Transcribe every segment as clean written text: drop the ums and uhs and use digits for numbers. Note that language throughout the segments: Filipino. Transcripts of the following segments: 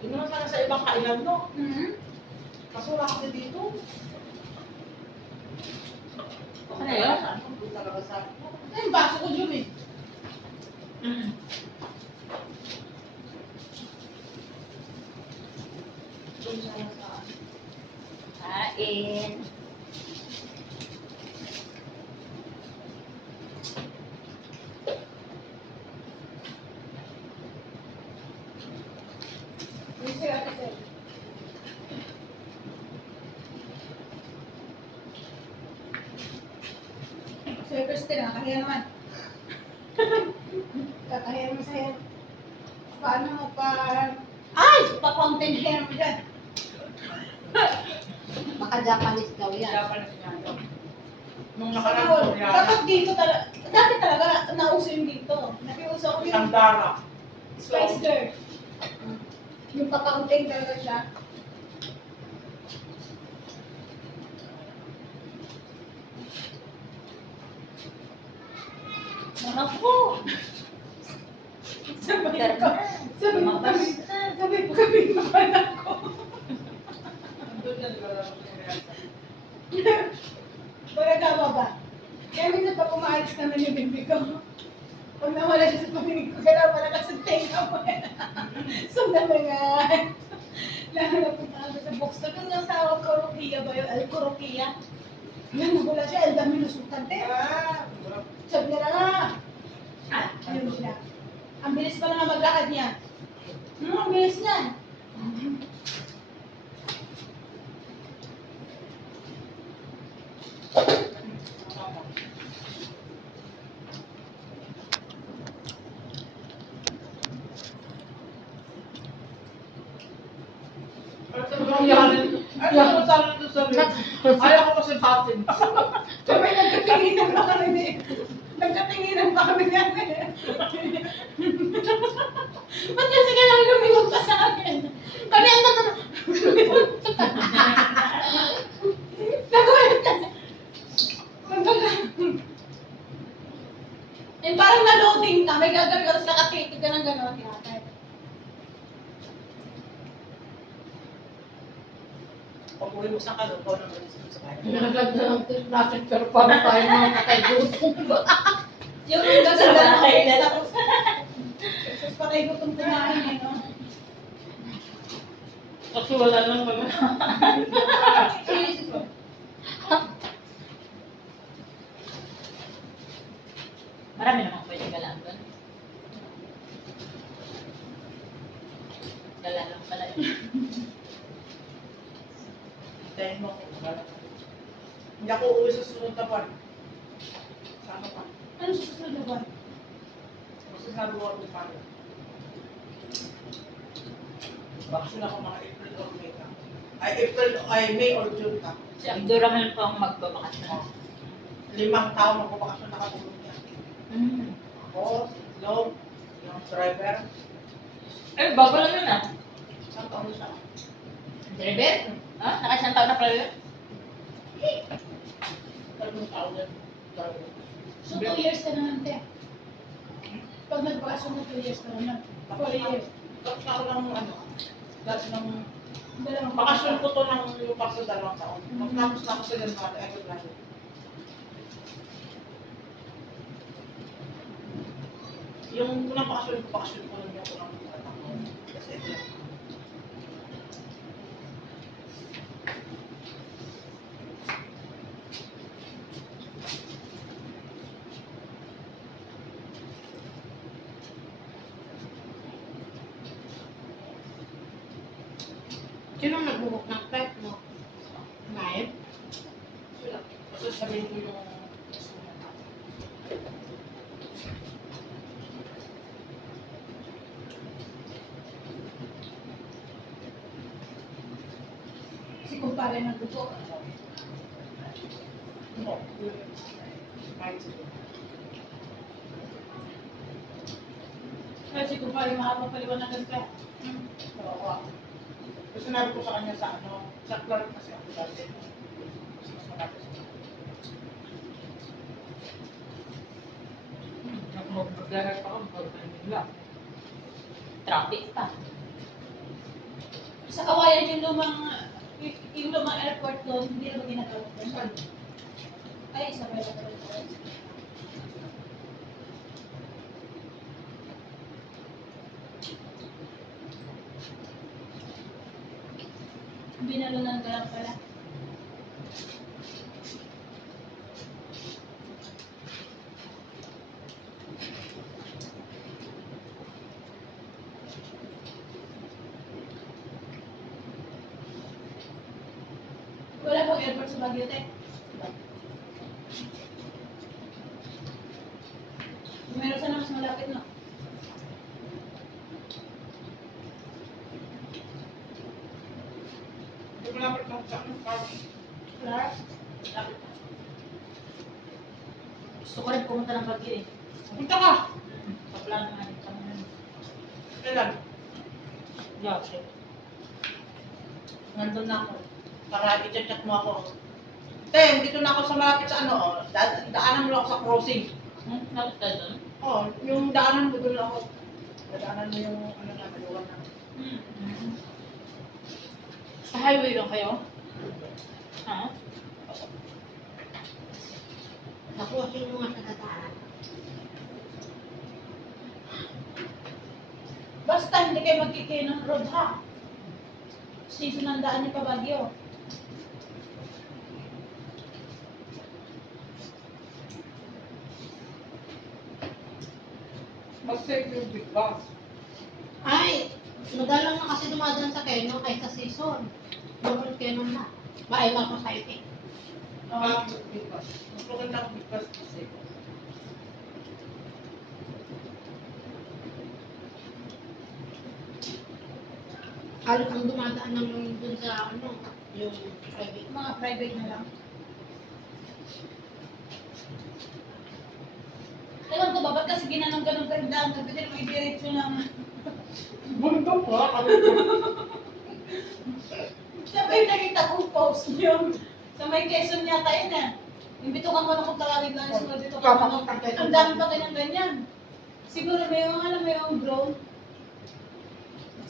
Yun naman sana sa ibang kainan, no? Kaso wala kasi dito. Ano yun? Doon talaga sa... Ay, yung baso ko dyan eh. Doon sana sa... Kain. Yung sir, ate sir. Sir, Christy, nakakahiya naman. Kakahiya mo sa'yo. Paano mo pa... Ay! Pa-fountain hair mo dyan. Baka Japanese daw yan. Japanese nga daw. Nung Dapat nakaraan ko yan. dapat dito talaga. Dati talaga, nauso yung dito. Nakiuso ko yung Sandara. Spice Girl. Yung pa-fountain talaga siya. Ako. Sabay Pero ko. Sabi ko kami. Sabi ko kami makanak ko. Doon yan, wala ko Pagkagawa ba? Kaya minsan pag umaalis naman yung bibig ko, pag nawala siya sa paminig ko, kailangan pala kasi tenga mo. Sundan mo nga. Lalo na punta kami sa bookstore. Kung nasawa ko, Kurokiya ba yun? Kurokiya. Yan, nagula siya. Ang dami nusukan. Ah, Sabi niya na nga. Ayun siya. Ang bilis pa na nga maglakad niya. Ang bilis niyan. Ano sana ito sa ayaw ko kasi patin. Sabay nagkatinginan pa kami ni. Nagkatinginan pa kami niyan eh. Ba't kasi kailangan lumingog pa sa akin? Kami ang tatanong. Nagulat kasi. Eh, parang na-loading ka. May gagawin ka, tapos nakatitig ka ng gano'n. Tinatay. Pag uwi mo sa kalupo ng alis mo sa kanya. Nagaganda ng tip natin pero paano tayo mga kakaibutin ba? Yung gaganda ng Sabay na. tapos. Tapos patay ko itong kumain eh, no? Kasi wala lang mga. Marami namang pwede galaan doon. Gala lang pala yun. Hintayin mo ako. Hindi ako uwi sa sunod na buwan. Sama pa. Ano sa susunod na buwan? Kasi sabi ko ako pa. Bakasyon ako mga April or May ka. Ay, May or June ka. Si Abdurrahman po ang magbabakasyon. 5 taon magbabakasyon nakatulog niya. Ako, Lo, yung driver. Eh, bago lang yun ah. Isang taon siya. Driver? Ha? Nakasang taon na pala yun? 3 taon yan. Driver. So, 2 years ka naman, te. Pag nagbakasyon na 2 years ka naman. 4 years. Tapos ako ng ano, dahil ng Dalawang bakasyon ko to ng lupa sa 2 taon. Pagkatapos na ako sa January, ay ko graduate. Yung unang bakasyon ko lang yung unang taon. Kasi ito lang. Sino nagbubuk ng pet mo? Knife? Sila. Kasi sabihin ko yung Si kumpare ng dugo. no, kahit siguro. Kasi kumpare makapapaliwanagan ka. Oo. Kasi sinabi ko sa kanya sa ano, sa Clark kasi ako dati. Mas malapit sa Mag-vlogger pa ako, mag-vlogger nila. Traffic pa. Sa Kawayan yung lumang airport doon, hindi na ba ginagawa doon? Ay, isa ba ito? Binalunan ka lang pala. Wala pong airport sa Baguio, te. Meron sana mas malapit, no? Hindi mo lapit lang sa akin, park. Clark? Gusto ko rin pumunta ng Baguio eh. Punta ka! Paplano nga rin kami nun. Kailan? Yeah, okay. Nandun na ako. Para i-check mo ako. Te, dito na ako sa malapit sa ano, oh. Daanan mo lang ako sa crossing. Nakit ka doon? Oo, yung daanan mo doon ako. Daanan mo yung ano na, maluwan na. Sa highway lang kayo? Ha? Tapos yung mga nagdadaan. Basta hindi kayo magkikayo ng road, ha? Season ang daan niyo pa Baguio. Mas safe yung big bus. Ay, madalang na kasi dumadaan sa Quezon kahit sa season. Bukod Quezon na. Maayma ko sa ite. Bakit yung big bus? Mas maganda ang big bus kasi. Halos ang dumadaan ng dun sa ano, yung private. Mga private na lang. Ewan ko ba, ba't kasi ginanong-ganong ganda? Pwede na may diretso lang. Bundo pa, Siyempre yung nakita kong post yung sa may Quezon yata yun eh. Yung bitukan ko na kung tawagin lang yung dito ka ang dami pa ganyan-ganyan. Siguro may yung alam mo yung drone.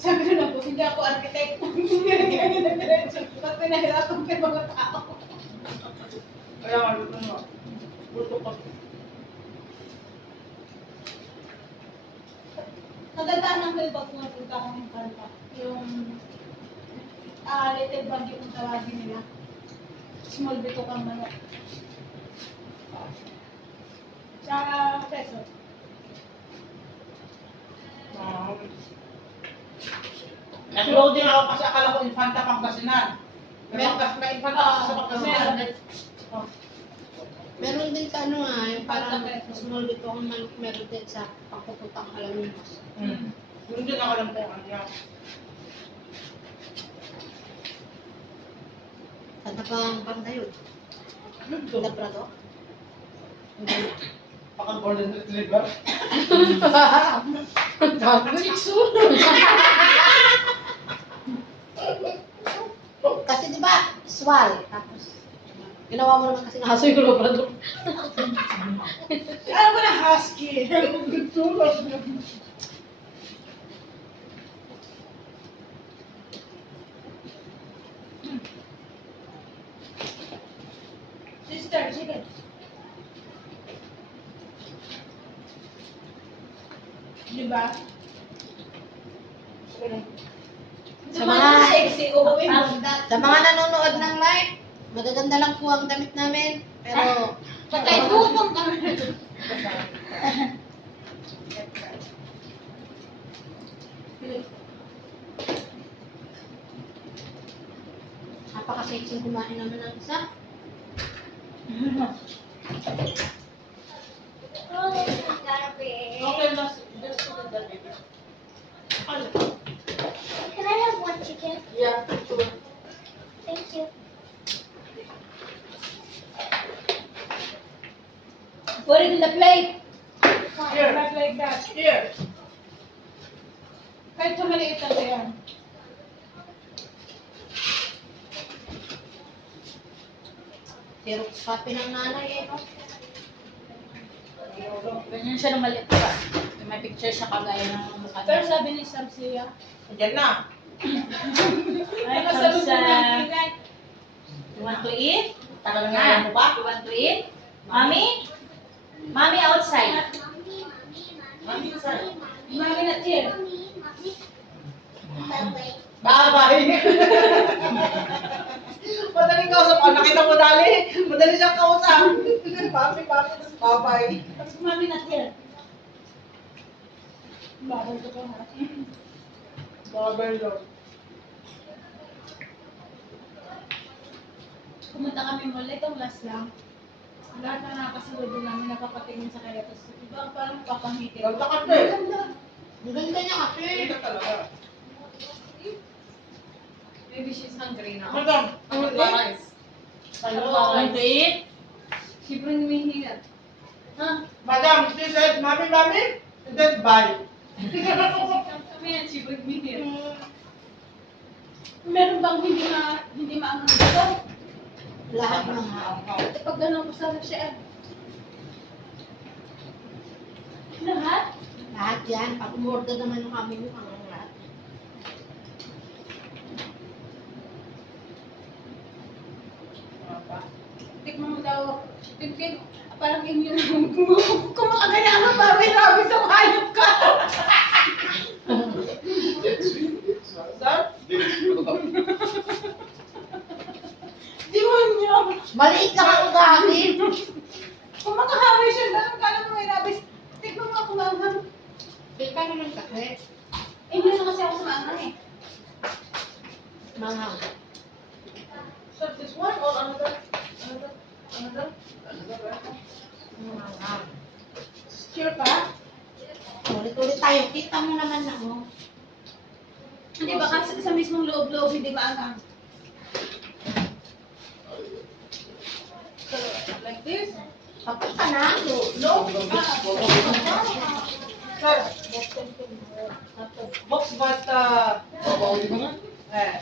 Sabi ko na po, hindi ako architect. Hindi rin ganyan na diretso. Ba't pinahirapan kayo mga tao? Kaya nga, ano, buto pa. Nagandaan ng Philbot kung napunta kami ng Kalpa. Yung Little Baguio kung tawagin nila. Small bitukang manok. Sa Quezon. Nag-loading ako kasi akala ko Infanta Pangasinan. May Infanta kasi sa Pangasinan. Meron. Meron din sa ano yung parang small bit ko meron din sa pagpuputang Alaminos. Yun din ako lang po. Ano Saan pang banda yun? Labrador? Paka Golden Retriever. Kasi di ba, swal. Tapos, ginawa mo naman kasi aso yung Labrador. Alam mo na husky. Tulog. Sister, chicken. Diba? Sa mga- Sexy, uuwi mo. Sa mga nanonood ng live, magaganda lang po ang damit namin. Pero, Kahit bubong ka. napaka-sexy kumain naman ng isa. Okay, just put it that way. Can I have one chicken? Yeah, sure. Thank you. Put it in the plate. Here. Not like that. Here. Kahit sa maliit lang yan. Xerox copy ng nanay eh. No? Ganyan siya ng maliit pa. May picture siya kagaya ng mukha Pero niya. sabi ni Sarsia, Diyan na. Ay, Nakasalubong Kamsa. ng bigat. You want to eat? Tagal Ha? nga mo ba? You want to eat? Mommy? Mommy outside. Mami, sir. Mami na here. Bye-bye. Madaling kausap. Oh, nakita mo dali. Madali siyang kausap. Papi, tapos bye-bye. Tapos mami na here. Babay ko pa ha. Bye-bye lang. Pumunta kami muli, itong last lang. Lahat na nakasunod namin nakapatingin sa kanya. Tapos iba parang papangitin. Ganda ka pa eh. Ganda. Ang ganda niya kasi. Ganda talaga. Maybe she's hungry now. Madam, ano ba? Want to eat? She bring me here. Huh? Madam, she said, Mami, Mami, and then bye. Come here, she bring me here. Meron bang hindi maanghang dito? Lahat ng mga. Pag gano'n ko sana siya. Lahat? Lahat yan. Pag umorder naman yung kami yung ang lahat. Tikman mo daw. Tingin, parang immune kung makagaya mo, parang rabi sa hayop ka. Sir? Demonyo. Maliit lang ako dati. Kung makahawi siya, ganun kala mo may rabi. Tikman mo ako maanghang. Feel ka naman kasi. Immune na kasi ako sa maanghang eh. Mga. Sir, this one or another? Another? Mga. Sure ka? Ulit-ulit tayo. Kita mo naman na mo. Hindi ba kasi sa mismong loob-loob hindi maanghang? So, like this? Tapos ka na. No? Sir, box but, eh,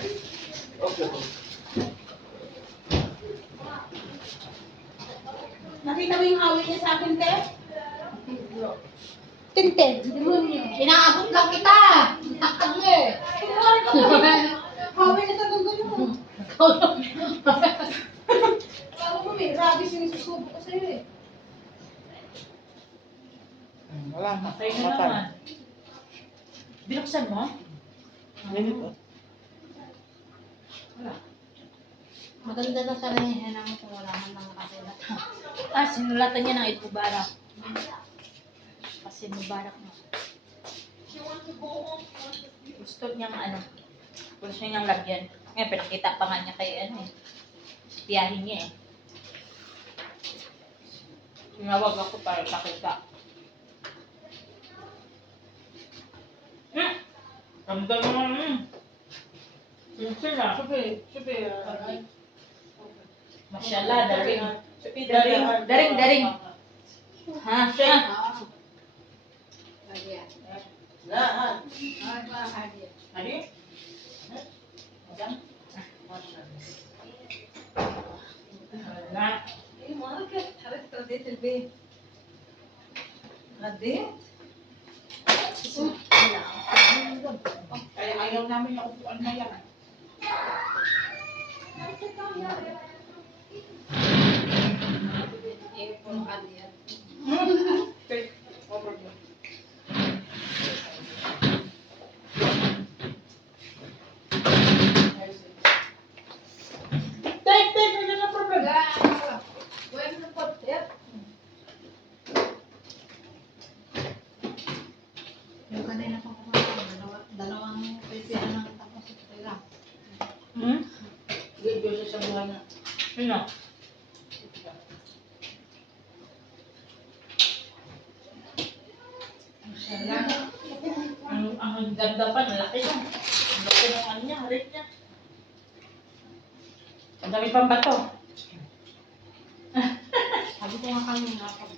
Nakita mo yung awit niya sa akin, te? Tinted. Demonyo. Inaabot lang kita. Takag mo eh. Kunwari ka pa. Awit na talagang gano'n. Bago mo may rabies yung isusubo ko sa'yo eh. wala na. Patay na naman. Binuksan mo? Ganito. Wala. Maganda na sa rin namin kung wala man lang kasulat. Sinulatan niya ng Eid Mubarak. Kasi Mubarak mo. Gusto niyang gusto niyang lagyan. Ngayon, pinakita pa nga niya kay tiyahin niya eh. Tumawag ako para pakita. Ganda naman Pinsin na. Supi, Masyallah, daring. Daring. Ha? Lahat. Ano? Wala. Kaya ayaw namin yung upuan na yan. Okay, over here. Take, wala na problem. Yung kanina pa kumain, dalawang pwede na lang tapos ito Hmm? Video siya sa buhay na. Sino? Ang ganda pa, malaki yan. Ang laki ng ano niya, harit niya. Ang dami pang bato. Sabi ko nga kanina, pag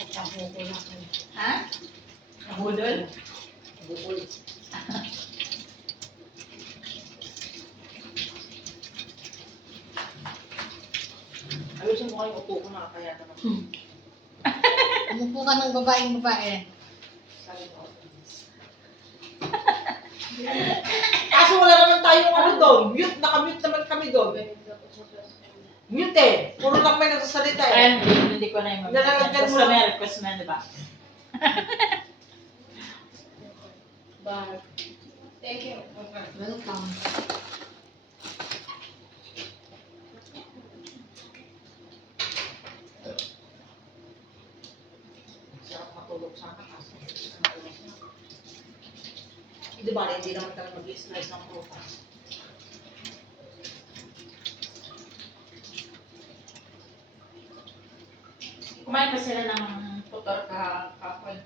pagkabuko na ako. Ha? Budol? Bukol. Ayusin mo kayo upo ko na kaya naman. Umupo ka ng babae. Sabi ko. Kaso wala tayong ano doon. Mute, nakamute naman kami doon. Mute eh. Puro lang may nagsasalita eh. Kaya hindi ko na yung Nalalagyan mo Basta lang. may request man, di ba? Thank you. Welcome. Sarap matulog sana kasi. Di ba, hindi naman tayo mag-slice ng prutas. Kumain pa sila ng tutor kahapon.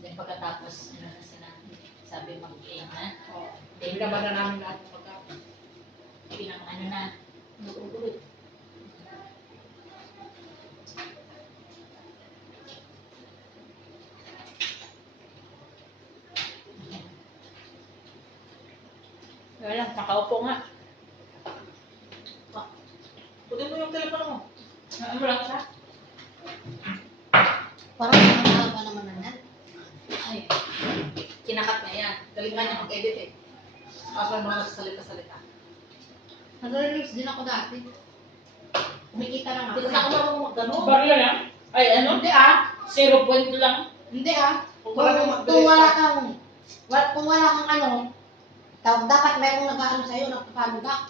Then pagkatapos, ano na sila, sabi mag-iing na. Hindi naman na namin lahat ng pagkain. Pinang ano na, lulog. Wala, nakaupo nga. Kunin mo yung telepono mo. Ano lang siya? Parang mahaba naman na yan. Ay, kinakat na yan. Galing nga niya mag-edit eh. Kaso yung mga nagsasalita-salita. Nag-release din ako dati. Kumikita lang Hindi ako. na ako marunong mag-gano. Baryo lang? Ay, ano? Hindi ah. 0 point lang. Hindi ah. Kung Kung, marunong kung mag-release wala ka. kang ano, dapat merong nag-ano sa'yo, nagpapalo back.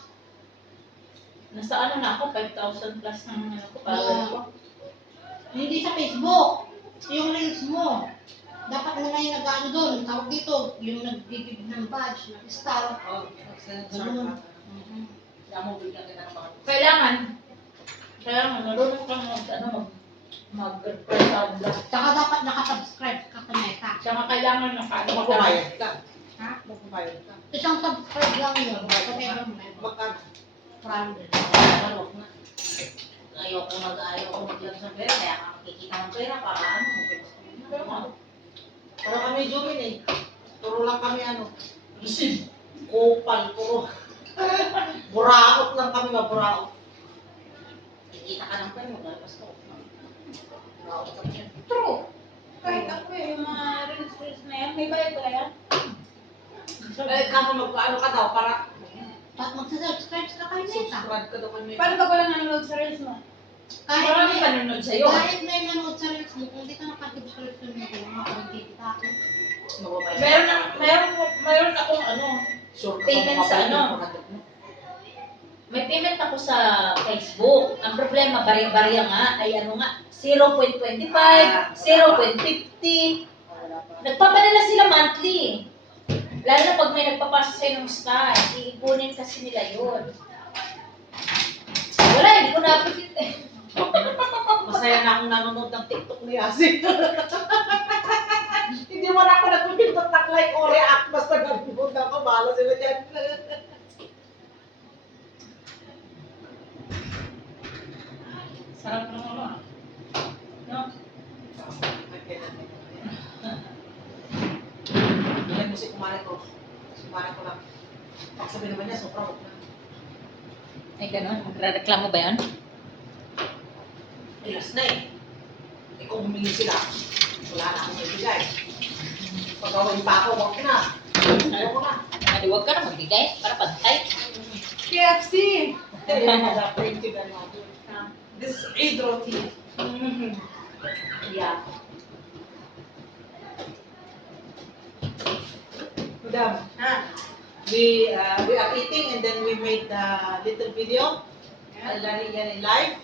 Nasa ano na ako, 5,000 plus ng ano ko. Ah. ko. Hindi sa Facebook. Yung reels mo. Dapat mo na yung nag-ano doon. Tawag dito, yung nag-give ng badge, nag-star. Oo, Ganun. Kaya mo bigyan kita ng mga. Kailangan, marunong kang mag-request sa blog. Tsaka dapat nakasubscribe ka sa Meta. Tsaka kailangan nakaano ka. Magbabayad ka. Ha? Magbabayad ka. Isang subscribe lang yun. Whatever mo. Magkano? Branded. Huwag na. Ayoko maglang sa pera, kaya makikita ng pera para ano, Pero nga, Pero kami Jumin eh. Puro lang kami ano. isip. Kupal, puro. Buraot lang kami, maburaot. Kikita ka ng pera, maglalabas ko. Buraot kami yan. True. Kahit ako yung mga reels na yan, may bayad ba yan? Eh, kamo magpaano ka daw para At magsasubscribe ka kay Meta. subscribe ka daw kami. Paano ka pala nanonood sa reels mo? Marami panunod sa'yo. Kahit may manood sa reels mo, kung di ka nakasubscribe sa Meta, makakagkita ako. Magbabayad. Meron akong ano, Sure ka payment ba sa makabayad ano? yung 400 mo? may payment ako sa Facebook. Ang problema, barya-barya nga, ay ano nga, 0.25, 0.50. Wala pa. Nagpapadala sila monthly. Lalo na pag may nagpapasa sa'yo ng star, iipunin kasi nila yun. Wala, hindi ko na-appreciate eh. Masaya na akong nanonood ng TikTok ni Yasi. Hindi mo na ako nagpipintot ng like o react. Basta nanonood ako. Bahala sila dyan. Sarap ng ano. No? Yan mo si kumare ko. Si kumare ko lang. Pag sabi naman niya, sobrang huwag na. Ay, ganun. Magre-reklamo ba yun? Ilas na eh. Eh kung humingi sila, wala na akong ibigay. Pag gawin pa ako, huwag na. Huwag na. Maliwag ka na magbigay para pantay. KFC! Thank you very much. This is Eid roti. Yeah. Madam, we are eating and then we made a little video. Lari yan in live.